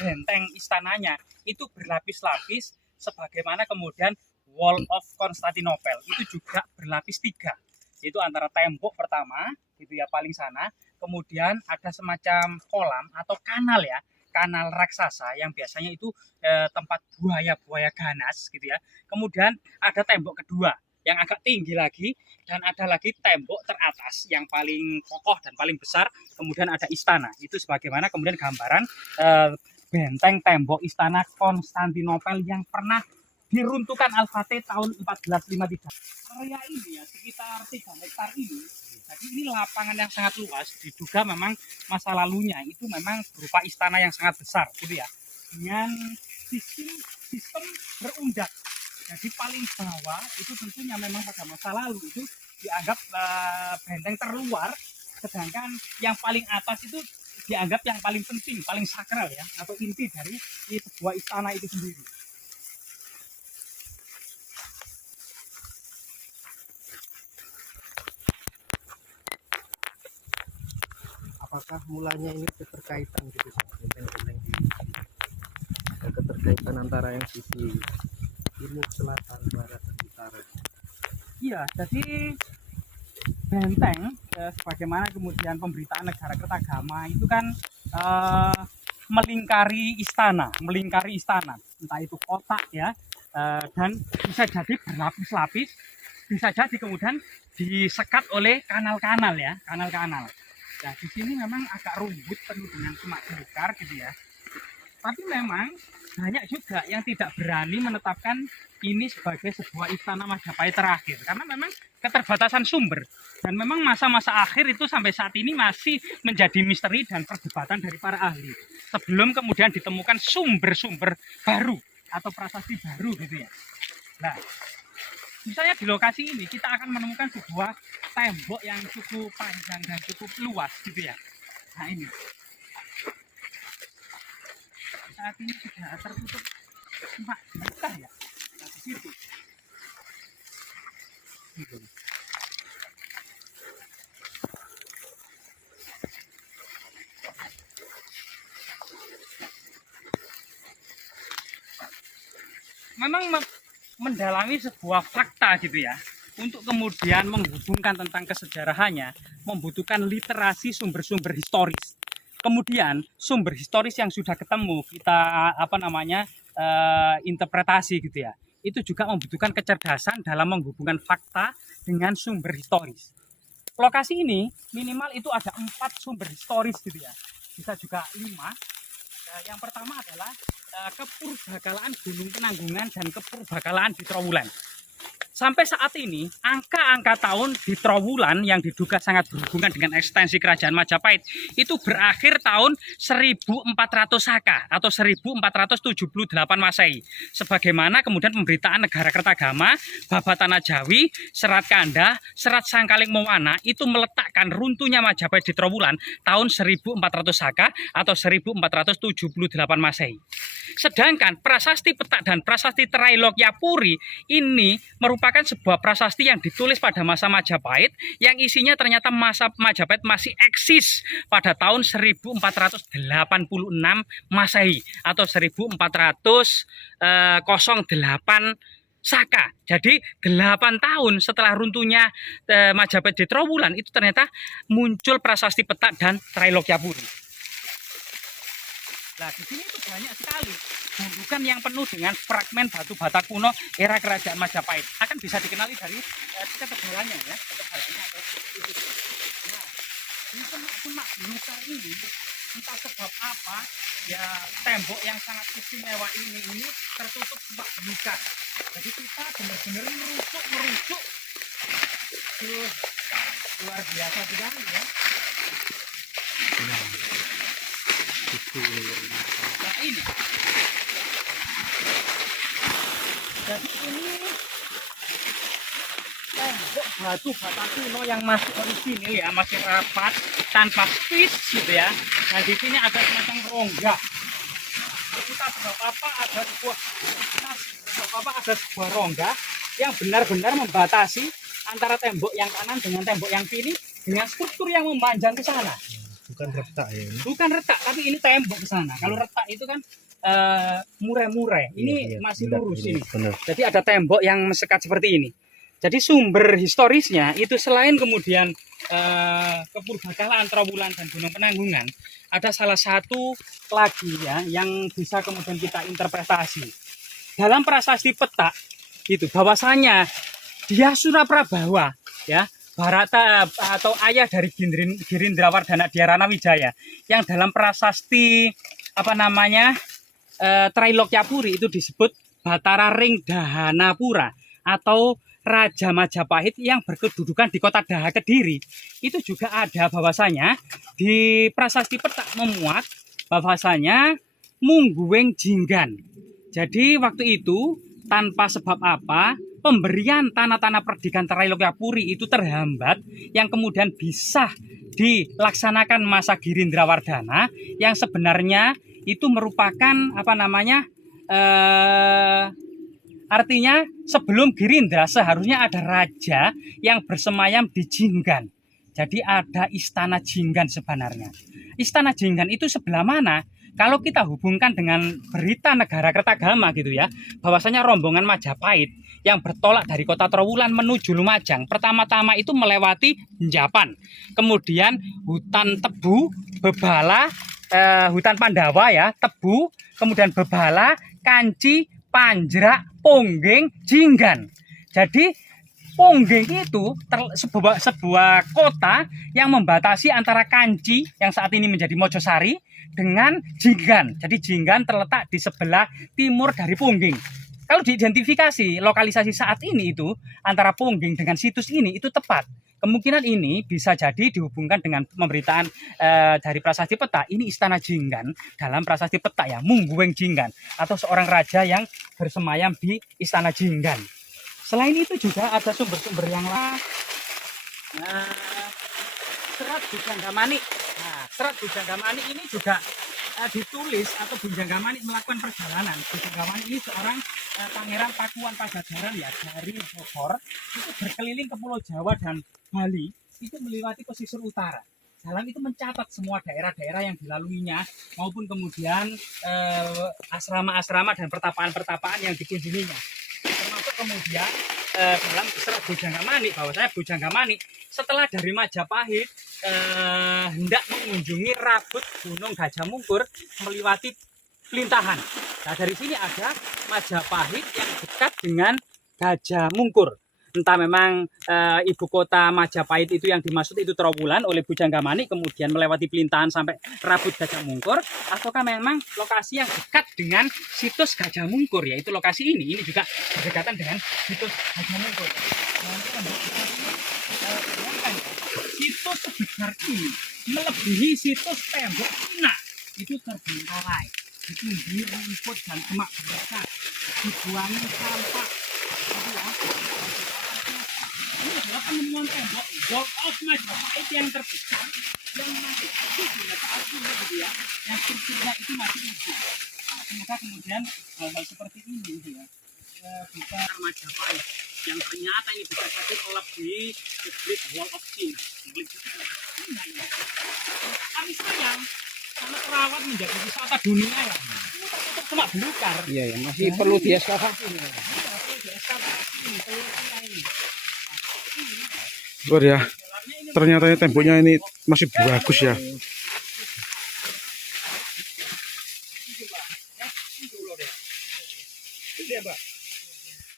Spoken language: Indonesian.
benteng istananya itu berlapis-lapis, sebagaimana kemudian Wall of Constantinople itu juga berlapis 3, yaitu antara tembok pertama gitu ya paling sana, kemudian ada semacam kolam atau kanal ya, kanal raksasa yang biasanya itu tempat buaya-buaya ganas gitu ya. Kemudian ada tembok kedua yang agak tinggi lagi, dan ada lagi tembok teratas yang paling kokoh dan paling besar. Kemudian ada istana, itu sebagaimana kemudian gambaran benteng tembok istana Konstantinopel yang pernah diruntuhkan Al-Fatih tahun 1453. Area ini ya sekitar 3 hektar ini, jadi ini lapangan yang sangat luas, diduga memang masa lalunya itu memang berupa istana yang sangat besar gitu ya, dengan sistem berundak. Jadi paling bawah itu tentunya memang pada masa lalu itu dianggap benteng terluar, sedangkan yang paling atas itu dianggap yang paling penting, paling sakral ya, atau inti dari sebuah istana itu sendiri. Apakah mulanya ini keterkaitan gitu, benteng-benteng di keterkaitan antara yang sisi timur, selatan, barat, dan utara? Iya, jadi benteng sebagaimana kemudian pemberitaan Negara Kertagama itu kan melingkari istana, entah itu kotak ya, dan bisa jadi berlapis-lapis, bisa jadi kemudian disekat oleh kanal-kanal ya, kanal-kanal. Nah, di sini memang agak rumput, penuh dengan semak belukar gitu ya. Tapi memang banyak juga yang tidak berani menetapkan ini sebagai sebuah istana Majapahit terakhir, karena memang keterbatasan sumber, dan memang masa-masa akhir itu sampai saat ini masih menjadi misteri dan perdebatan dari para ahli, sebelum kemudian ditemukan sumber-sumber baru atau prasasti baru gitu ya. Nah, misalnya di lokasi ini kita akan menemukan sebuah tembok yang cukup panjang dan cukup luas gitu ya. Nah ini saat ini sudah tertutup semak belukar ya. Nah di situ. Memang mendalami sebuah fakta gitu ya, untuk kemudian menghubungkan tentang kesejarahannya membutuhkan literasi sumber-sumber historis. Kemudian sumber historis yang sudah ketemu kita interpretasi gitu ya, itu juga membutuhkan kecerdasan dalam menghubungkan fakta dengan sumber historis. Lokasi ini minimal itu ada 4 sumber historis gitu ya, bisa juga 5. Yang pertama adalah kepurbakalaan Gunung Penanggungan dan kepurbakalaan di Trowulan. Sampai saat ini, angka-angka tahun di Trowulan yang diduga sangat berhubungan dengan ekstensi kerajaan Majapahit itu berakhir tahun 1400 Saka atau 1478 Masehi. Sebagaimana kemudian pemberitaan Negara Kertagama, Babatana Jawi, Serat Kandah, Serat Sangkaling Mowana itu meletakkan runtuhnya Majapahit di Trowulan tahun 1400 Saka atau 1478 Masehi. Sedangkan prasasti Petak dan prasasti Trailokyapuri ini merupakan sebuah prasasti yang ditulis pada masa Majapahit, yang isinya ternyata masa Majapahit masih eksis pada tahun 1486 Masehi atau 1408 Saka. Jadi 8 tahun setelah runtuhnya Majapahit di Trowulan itu ternyata muncul prasasti Petak dan Trailokyapuri. Nah, di sini itu banyak sekali gundukan yang penuh dengan fragmen batu bata kuno era kerajaan Majapahit. Akan bisa dikenali dari ketebalannya ya, ketebalannya atau itu. Nah, di semak-semak belukar ini entah sebab apa ya, tembok yang sangat istimewa ini tertutup semak belukar. Jadi kita benar-benar merucuk. Luar biasa sekali ya. Nah ini, jadi ini tembok batu bata kuno yang masih orisinil ya, masih rapat tanpa spis gitu ya. Nah di sini ada semacam rongga. Kita sebab apa ada sebuah rongga yang benar-benar membatasi antara tembok yang kanan dengan tembok yang kiri dengan struktur yang memanjang ke sana. bukan retak ya ini. Bukan retak, tapi ini tembok ke sana. Kalau retak itu kan murai-murai. Ini Iya, masih benar, lurus ini, ini. benar. Jadi ada tembok yang mesekat seperti ini. Jadi sumber historisnya itu selain kemudian kepurbakalaan Trowulan dan Gunung Penanggungan, ada salah satu lagi ya yang bisa kemudian kita interpretasi dalam prasasti peta itu bahwasanya dia Suraprabawa ya, Barata atau ayah dari Girindrawardhana Dhyarana Wijaya yang dalam prasasti apa namanya Trailokyapuri itu disebut Batara Ring Dahanapura atau Raja Majapahit yang berkedudukan di kota Daha Kediri. Itu juga ada bahwasanya di prasasti peta memuat bahwasanya Mungguweng Jinggan. Jadi waktu itu tanpa sebab apa pemberian tanah-tanah perdikan Trailokyapuri itu terhambat yang kemudian bisa dilaksanakan masa Girindrawardhana yang sebenarnya itu merupakan apa namanya artinya sebelum Girindra seharusnya ada raja yang bersemayam di Jinggan. Jadi ada istana Jinggan sebenarnya. Istana Jinggan itu sebelah mana? Kalau kita hubungkan dengan berita negara Kertagama gitu ya, bahwasanya rombongan Majapahit yang bertolak dari kota Trowulan menuju Lumajang, pertama-tama itu melewati Njapan, kemudian hutan Tebu, Bebala, hutan Pandawa ya, Tebu, kemudian Bebala, Kanci, Panjrak, Ponggeng, Jinggan. Jadi Ponggeng itu sebuah kota yang membatasi antara Kanci yang saat ini menjadi Mojosari dengan Jinggan. Jadi Jinggan terletak di sebelah timur dari Ponggeng. Kalau diidentifikasi lokalisasi saat ini itu antara Ponggeng dengan situs ini itu tepat. Kemungkinan ini bisa jadi dihubungkan dengan pemberitaan dari prasasti peta. Ini istana Jinggan dalam prasasti peta ya, Mungguweng Jinggan atau seorang raja yang bersemayam di istana Jinggan. Selain itu juga ada sumber-sumber yang lain. Serat Bujanggamani. Nah, serat Bujanggamani ini juga ditulis atau Bujanggamani melakukan perjalanan. Bujanggamani ini seorang pangeran Pakuan Pajajaran ya dari Bogor itu berkeliling ke Pulau Jawa dan Bali itu melewati pesisir utara. Dalam itu mencatat semua daerah-daerah yang dilaluinya maupun kemudian asrama-asrama dan pertapaan-pertapaan yang dikunjunginya. Termasuk kemudian dalam serat Bujanggamani bahwasanya Bujanggamani setelah dari Majapahit hendak mengunjungi Rabut Gunung Gajah Mungkur melewati Pelintahan. Nah dari sini ada Majapahit yang dekat dengan Gajah Mungkur. Entah memang ibu kota Majapahit itu yang dimaksud itu Trowulan oleh Bujanggamani kemudian melewati Pelintahan sampai Rabut Gajah Mungkur, ataukah memang lokasi yang dekat dengan situs Gajah Mungkur, yaitu lokasi ini juga berdekatan dengan situs Gajah Mungkur. Situs sebesar ini melebihi situs tembok Cina itu terbengkalai, ditumbuhi rumput dan semak belukar, dibuangi sampah. Ini adalah penemuan tembok Wall of Majapahit yang terbesar yang masih aktif hingga saat ini gitu ya, yang strukturnya itu masih utuh. Nah, semoga kemudian hal-hal seperti ini gitu ya bisa Majapahit yang ternyata ini bisa jadi melebihi the Great Wall of China. Kami sayang karena terawat menjadi wisata dunia ya. Untuk semak belukar. Iya ya, masih perlu dieskavasi. Luar ya, ternyata temboknya ini masih bagus ya. Ini, Mbak.